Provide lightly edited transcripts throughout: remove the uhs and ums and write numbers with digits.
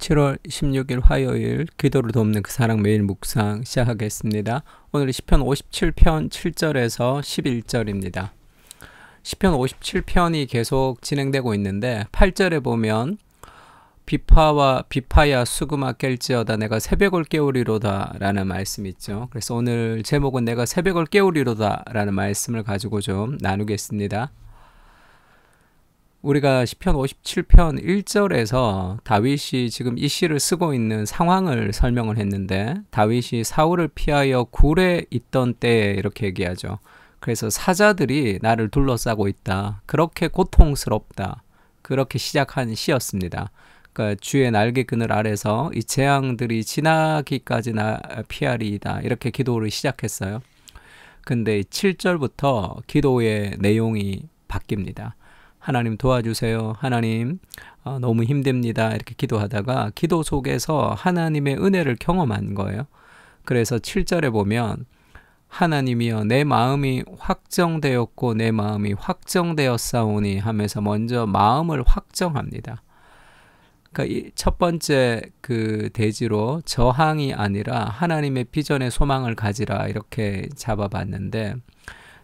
7월 16일 화요일 기도를 돕는 그 사랑 매일 묵상 시작하겠습니다. 오늘 시편 57편 7절에서 11절입니다. 시편 57편이 계속 진행되고 있는데 8절에 보면 비파야 수금아 깰지어다 내가 새벽을 깨우리로다 라는 말씀이 있죠. 그래서 오늘 제목은 내가 새벽을 깨우리로다 라는 말씀을 가지고 좀 나누겠습니다. 우리가 시편 57편 1절에서 다윗이 지금 이 시를 쓰고 있는 상황을 설명을 했는데, 다윗이 사울을 피하여 굴에 있던 때에 이렇게 얘기하죠. 그래서 사자들이 나를 둘러싸고 있다, 그렇게 고통스럽다, 그렇게 시작한 시였습니다. 그러니까 주의 날개 그늘 아래서 이 재앙들이 지나기까지 나 피하리이다, 이렇게 기도를 시작했어요. 근데 7절부터 기도의 내용이 바뀝니다. 하나님 도와주세요. 하나님 너무 힘듭니다. 이렇게 기도하다가 기도 속에서 하나님의 은혜를 경험한 거예요. 그래서 7절에 보면 하나님이여 내 마음이 확정되었고 내 마음이 확정되었사오니 하면서 먼저 마음을 확정합니다. 그러니까 첫 번째 그 대지로 저항이 아니라 하나님의 비전의 소망을 가지라, 이렇게 잡아봤는데,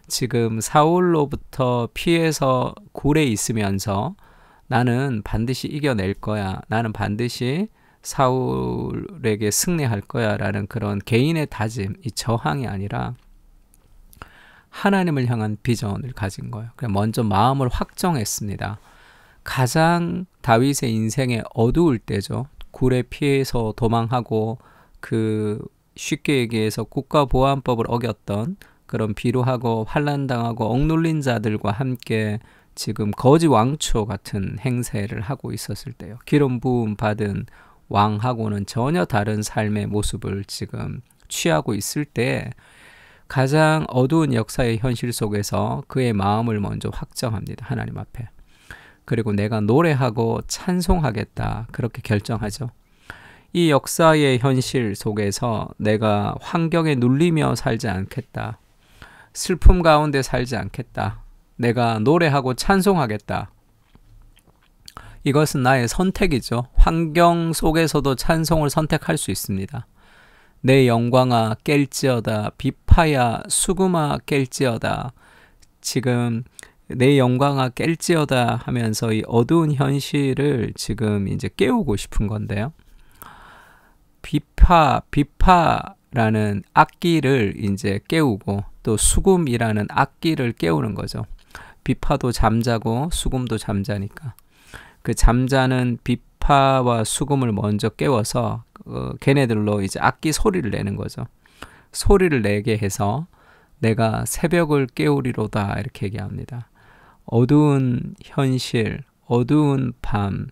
지금 사울로부터 피해서 굴에 있으면서 나는 반드시 이겨낼 거야, 나는 반드시 사울에게 승리할 거야 라는 그런 개인의 다짐, 이 저항이 아니라 하나님을 향한 비전을 가진 거예요. 그래서 먼저 마음을 확정했습니다. 가장 다윗의 인생에 어두울 때죠. 굴에 피해서 도망하고 그 쉽게 얘기해서 국가보안법을 어겼던 그런 비루하고 환난당하고 억눌린 자들과 함께 지금 거지 왕초 같은 행세를 하고 있었을 때요. 기름 부음 받은 왕하고는 전혀 다른 삶의 모습을 지금 취하고 있을 때 가장 어두운 역사의 현실 속에서 그의 마음을 먼저 확정합니다. 하나님 앞에. 그리고 내가 노래하고 찬송하겠다, 그렇게 결정하죠. 이 역사의 현실 속에서 내가 환경에 눌리며 살지 않겠다, 슬픔 가운데 살지 않겠다, 내가 노래하고 찬송하겠다. 이것은 나의 선택이죠. 환경 속에서도 찬송을 선택할 수 있습니다. 내 영광아 깰지어다, 비파야 수금아 깰지어다. 지금 내 영광아 깰지어다 하면서 이 어두운 현실을 지금 이제 깨우고 싶은 건데요. 비파라는 악기를 이제 깨우고 또 수금이라는 악기를 깨우는 거죠. 비파도 잠자고 수금도 잠자니까 그 잠자는 비파와 수금을 먼저 깨워서 걔네들로 이제 악기 소리를 내는 거죠. 소리를 내게 해서 내가 새벽을 깨우리로다, 이렇게 얘기합니다. 어두운 현실, 어두운 밤,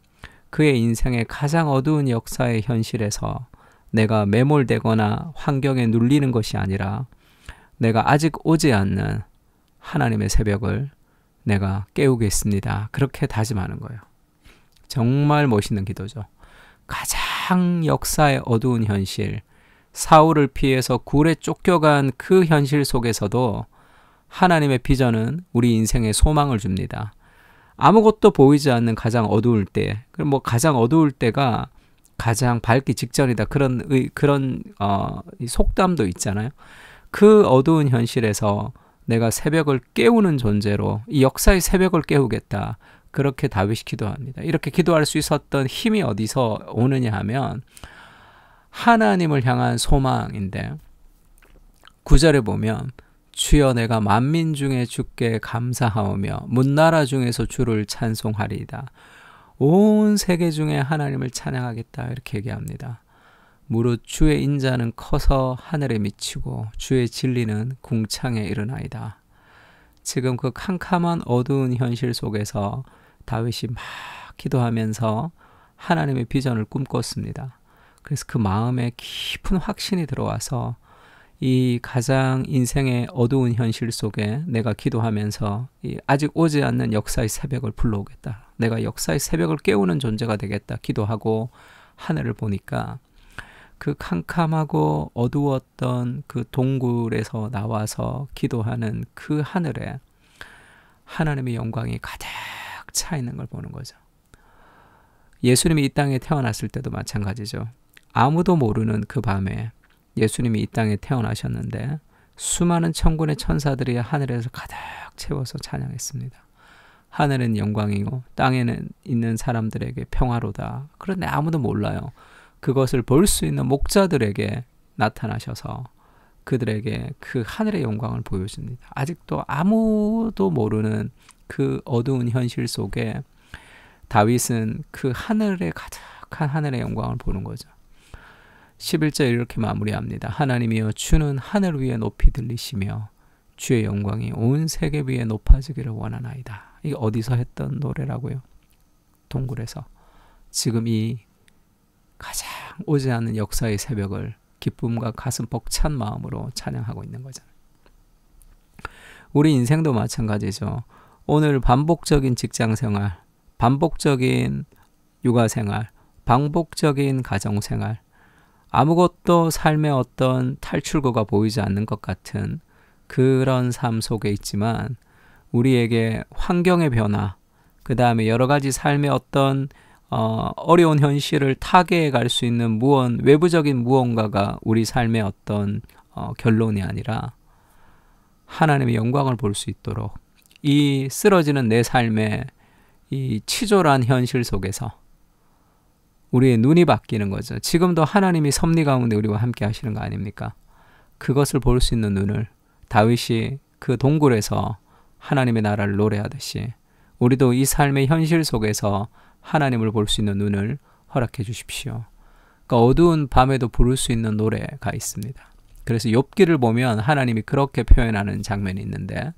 그의 인생의 가장 어두운 역사의 현실에서 내가 매몰되거나 환경에 눌리는 것이 아니라 내가 아직 오지 않는 하나님의 새벽을 내가 깨우겠습니다, 그렇게 다짐하는 거예요. 정말 멋있는 기도죠. 가장 역사의 어두운 현실, 사울을 피해서 굴에 쫓겨간 그 현실 속에서도 하나님의 비전은 우리 인생에 소망을 줍니다. 아무것도 보이지 않는 가장 어두울 때, 그럼 가장 어두울 때가 가장 밝기 직전이다, 그런 속담도 있잖아요. 그 어두운 현실에서 내가 새벽을 깨우는 존재로 이 역사의 새벽을 깨우겠다, 그렇게 다윗이 기도합니다. 이렇게 기도할 수 있었던 힘이 어디서 오느냐 하면 하나님을 향한 소망인데, 9절에 보면 주여 내가 만민 중에 주께 감사하오며 문나라 중에서 주를 찬송하리이다. 온 세계 중에 하나님을 찬양하겠다, 이렇게 얘기합니다. 무릇 주의 인자는 커서 하늘에 미치고 주의 진리는 궁창에 이르나이다. 지금 그 캄캄한 어두운 현실 속에서 다윗이 막 기도하면서 하나님의 비전을 꿈꿨습니다. 그래서 그 마음에 깊은 확신이 들어와서 이 가장 인생의 어두운 현실 속에 내가 기도하면서 아직 오지 않는 역사의 새벽을 불러오겠다, 내가 역사의 새벽을 깨우는 존재가 되겠다 기도하고 하늘을 보니까 그 캄캄하고 어두웠던 그 동굴에서 나와서 기도하는 그 하늘에 하나님의 영광이 가득 차 있는 걸 보는 거죠. 예수님이 이 땅에 태어났을 때도 마찬가지죠. 아무도 모르는 그 밤에 예수님이 이 땅에 태어나셨는데 수많은 천군의 천사들이 하늘에서 가득 채워서 찬양했습니다. 하늘은 영광이고 땅에는 있는 사람들에게 평화로다. 그런데 아무도 몰라요. 그것을 볼 수 있는 목자들에게 나타나셔서 그들에게 그 하늘의 영광을 보여줍니다. 아직도 아무도 모르는 그 어두운 현실 속에 다윗은 그 하늘에 가득한 하늘의 영광을 보는 거죠. 11절 이렇게 마무리합니다. 하나님이여 주는 하늘 위에 높이 들리시며 주의 영광이 온 세계 위에 높아지기를 원하나이다. 이게 어디서 했던 노래라고요? 동굴에서. 지금 이 가장 오지 않는 역사의 새벽을 기쁨과 가슴 벅찬 마음으로 찬양하고 있는 거잖아요. 우리 인생도 마찬가지죠. 오늘 반복적인 직장생활, 반복적인 육아생활, 반복적인 가정생활, 아무것도 삶의 어떤 탈출구가 보이지 않는 것 같은 그런 삶 속에 있지만 우리에게 환경의 변화, 그 다음에 여러 가지 삶의 어떤 어려운 현실을 타개해 갈 수 있는 외부적인 무언가가 우리 삶의 어떤 결론이 아니라 하나님의 영광을 볼 수 있도록 이 쓰러지는 내 삶의 이 치졸한 현실 속에서 우리의 눈이 바뀌는 거죠. 지금도 하나님이 섭리 가운데 우리와 함께 하시는 거 아닙니까? 그것을 볼 수 있는 눈을 다윗이 그 동굴에서 하나님의 나라를 노래하듯이 우리도 이 삶의 현실 속에서 하나님을 볼 수 있는 눈을 허락해 주십시오. 그러니까 어두운 밤에도 부를 수 있는 노래가 있습니다. 그래서 욥기를 보면 하나님이 그렇게 표현하는 장면이 있는데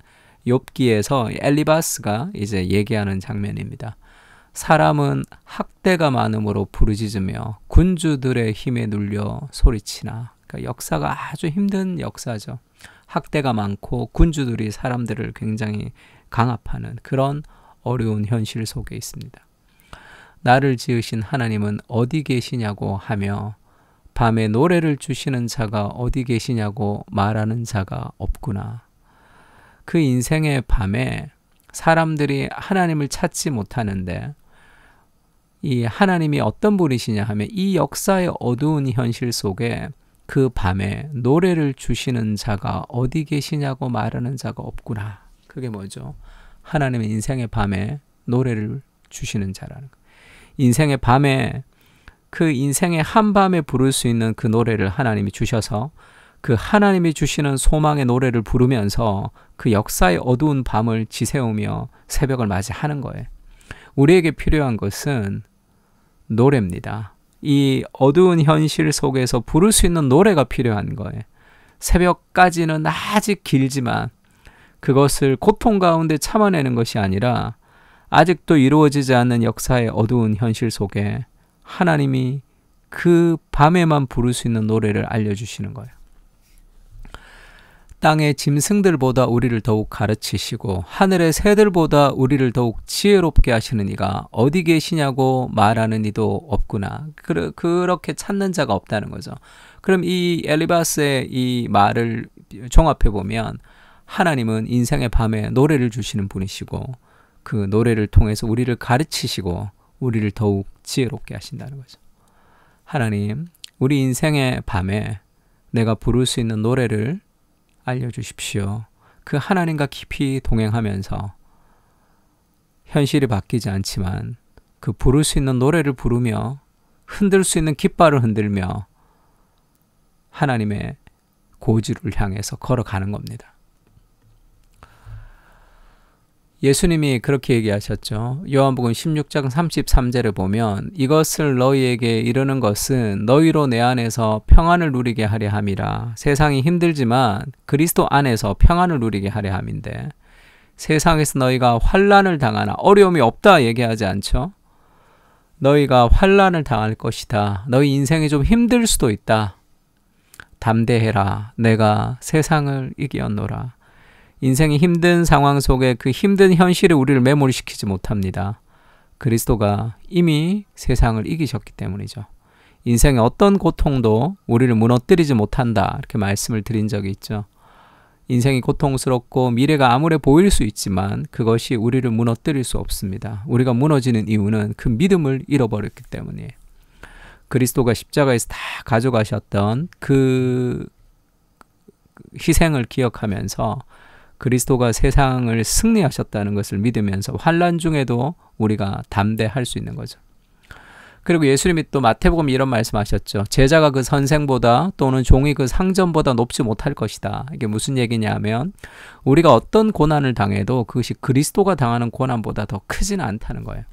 욥기에서 엘리바스가 이제 얘기하는 장면입니다. 사람은 학대가 많음으로 부르짖으며 군주들의 힘에 눌려 소리치나. 그러니까 역사가 아주 힘든 역사죠. 학대가 많고 군주들이 사람들을 굉장히 강압하는 그런 어려운 현실 속에 있습니다. 나를 지으신 하나님은 어디 계시냐고 하며 밤에 노래를 주시는 자가 어디 계시냐고 말하는 자가 없구나. 그 인생의 밤에 사람들이 하나님을 찾지 못하는데 이 하나님이 어떤 분이시냐 하면 이 역사의 어두운 현실 속에 그 밤에 노래를 주시는 자가 어디 계시냐고 말하는 자가 없구나. 그게 뭐죠? 하나님의 인생의 밤에 노래를 주시는 자라는 거. 인생의 밤에 그 인생의 한밤에 부를 수 있는 그 노래를 하나님이 주셔서 그 하나님이 주시는 소망의 노래를 부르면서 그 역사의 어두운 밤을 지새우며 새벽을 맞이하는 거예요. 우리에게 필요한 것은 노래입니다. 이 어두운 현실 속에서 부를 수 있는 노래가 필요한 거예요. 새벽까지는 아직 길지만 그것을 고통 가운데 참아내는 것이 아니라 아직도 이루어지지 않는 역사의 어두운 현실 속에 하나님이 그 밤에만 부를 수 있는 노래를 알려주시는 거예요. 땅의 짐승들보다 우리를 더욱 가르치시고 하늘의 새들보다 우리를 더욱 지혜롭게 하시는 이가 어디 계시냐고 말하는 이도 없구나. 그렇게 찾는 자가 없다는 거죠. 그럼 이 엘리바스의 이 말을 종합해 보면 하나님은 인생의 밤에 노래를 주시는 분이시고 그 노래를 통해서 우리를 가르치시고 우리를 더욱 지혜롭게 하신다는 거죠. 하나님, 우리 인생의 밤에 내가 부를 수 있는 노래를 알려주십시오. 그 하나님과 깊이 동행하면서 현실이 바뀌지 않지만 그 부를 수 있는 노래를 부르며 흔들 수 있는 깃발을 흔들며 하나님의 고지를 향해서 걸어가는 겁니다. 예수님이 그렇게 얘기하셨죠. 요한복음 16장 33절에 보면 이것을 너희에게 이르는 것은 너희로 내 안에서 평안을 누리게 하려 함이라. 세상이 힘들지만 그리스도 안에서 평안을 누리게 하려 함인데 세상에서 너희가 환난을 당하나 어려움이 없다 얘기하지 않죠. 너희가 환난을 당할 것이다. 너희 인생이 좀 힘들 수도 있다. 담대해라. 내가 세상을 이기었노라. 인생이 힘든 상황 속에 그 힘든 현실에 우리를 매몰시키지 못합니다. 그리스도가 이미 세상을 이기셨기 때문이죠. 인생의 어떤 고통도 우리를 무너뜨리지 못한다. 이렇게 말씀을 드린 적이 있죠. 인생이 고통스럽고 미래가 암울해 보일 수 있지만 그것이 우리를 무너뜨릴 수 없습니다. 우리가 무너지는 이유는 그 믿음을 잃어버렸기 때문이에요. 그리스도가 십자가에서 다 가져가셨던 그 희생을 기억하면서 그리스도가 세상을 승리하셨다는 것을 믿으면서 환난 중에도 우리가 담대할 수 있는 거죠. 그리고 예수님이 또 마태복음에 이런 말씀하셨죠. 제자가 그 선생보다 또는 종이 그 상전보다 높지 못할 것이다. 이게 무슨 얘기냐면 우리가 어떤 고난을 당해도 그것이 그리스도가 당하는 고난보다 더 크지는 않다는 거예요.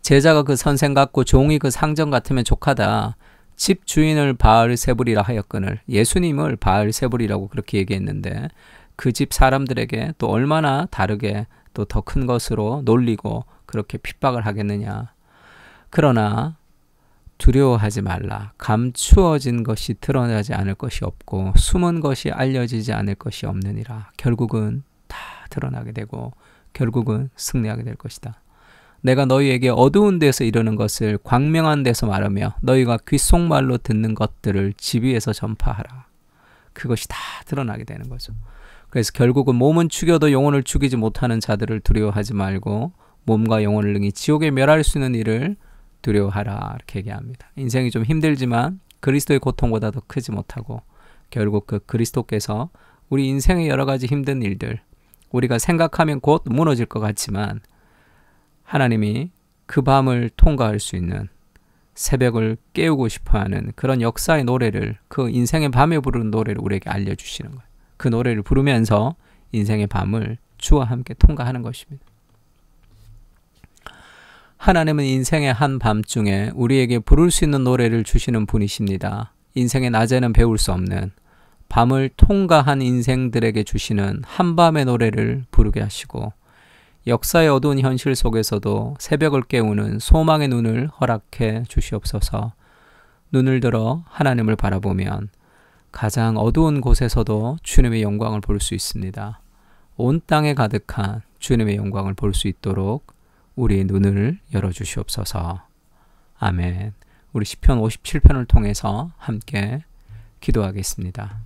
제자가 그 선생 같고 종이 그 상전 같으면 족하다. 집 주인을 바알세불이라 하였거늘. 예수님을 바알세불이라고 그렇게 얘기했는데 그 집 사람들에게 또 얼마나 다르게 또 더 큰 것으로 놀리고 그렇게 핍박을 하겠느냐. 그러나 두려워하지 말라. 감추어진 것이 드러나지 않을 것이 없고 숨은 것이 알려지지 않을 것이 없느니라. 결국은 다 드러나게 되고 결국은 승리하게 될 것이다. 내가 너희에게 어두운 데서 이르는 것을 광명한 데서 말하며 너희가 귓속말로 듣는 것들을 집 위에서 전파하라. 그것이 다 드러나게 되는 거죠. 그래서 결국은 몸은 죽여도 영혼을 죽이지 못하는 자들을 두려워하지 말고 몸과 영혼을 능히 지옥에 멸할 수 있는 일을 두려워하라. 이렇게 얘기합니다. 인생이 좀 힘들지만 그리스도의 고통보다 더 크지 못하고 결국 그 그리스도께서 우리 인생의 여러 가지 힘든 일들 우리가 생각하면 곧 무너질 것 같지만 하나님이 그 밤을 통과할 수 있는 새벽을 깨우고 싶어하는 그런 역사의 노래를 그 인생의 밤에 부르는 노래를 우리에게 알려주시는 거예요. 그 노래를 부르면서 인생의 밤을 주와 함께 통과하는 것입니다. 하나님은 인생의 한 밤중에 우리에게 부를 수 있는 노래를 주시는 분이십니다. 인생의 낮에는 배울 수 없는 밤을 통과한 인생들에게 주시는 한밤의 노래를 부르게 하시고 역사의 어두운 현실 속에서도 새벽을 깨우는 소망의 눈을 허락해 주시옵소서. 눈을 들어 하나님을 바라보면 가장 어두운 곳에서도 주님의 영광을 볼 수 있습니다. 온 땅에 가득한 주님의 영광을 볼 수 있도록 우리의 눈을 열어주시옵소서. 아멘. 우리 시편 57편을 통해서 함께 기도하겠습니다.